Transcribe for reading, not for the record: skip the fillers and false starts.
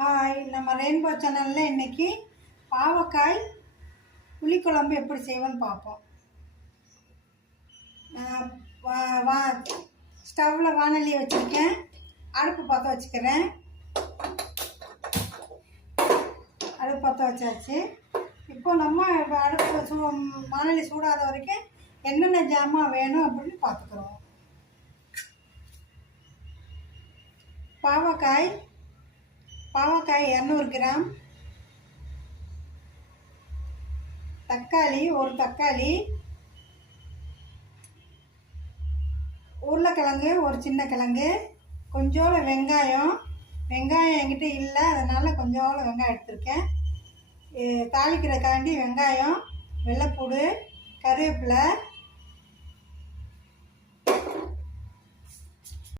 Hi, நம்ம rainbow சேனலில் இன்றைக்கி பாவக்காய் புளிக்குழம்பு எப்படி செய்வோன்னு பார்ப்போம். ஸ்டவ்வில் வானொலியை வச்சுருக்கேன். அடுப்பு பற்ற வச்சுக்கிறேன். அடுப்பு பற்ற வச்சாச்சு. இப்போ நம்ம அடுப்பு வானொலி சூடாத வரைக்கும் என்னென்ன ஜாமான் வேணும் அப்படின்னு பார்த்துக்குறோம். பாவக்காய் 200 கிராம், தக்காளி ஒரு தக்காளி, உருளைக்கிழங்கு ஒரு சின்ன கிழங்கு, கொஞ்சோண்டு வெங்காயம் என்கிட்ட இல்லை, அதனால் கொஞ்சோண்டு வெங்காயம் எடுத்திருக்கேன். தாளிக்கிறக்காண்டி வெங்காயம், வெள்ளைப்பூடு, கருவேப்பிலை,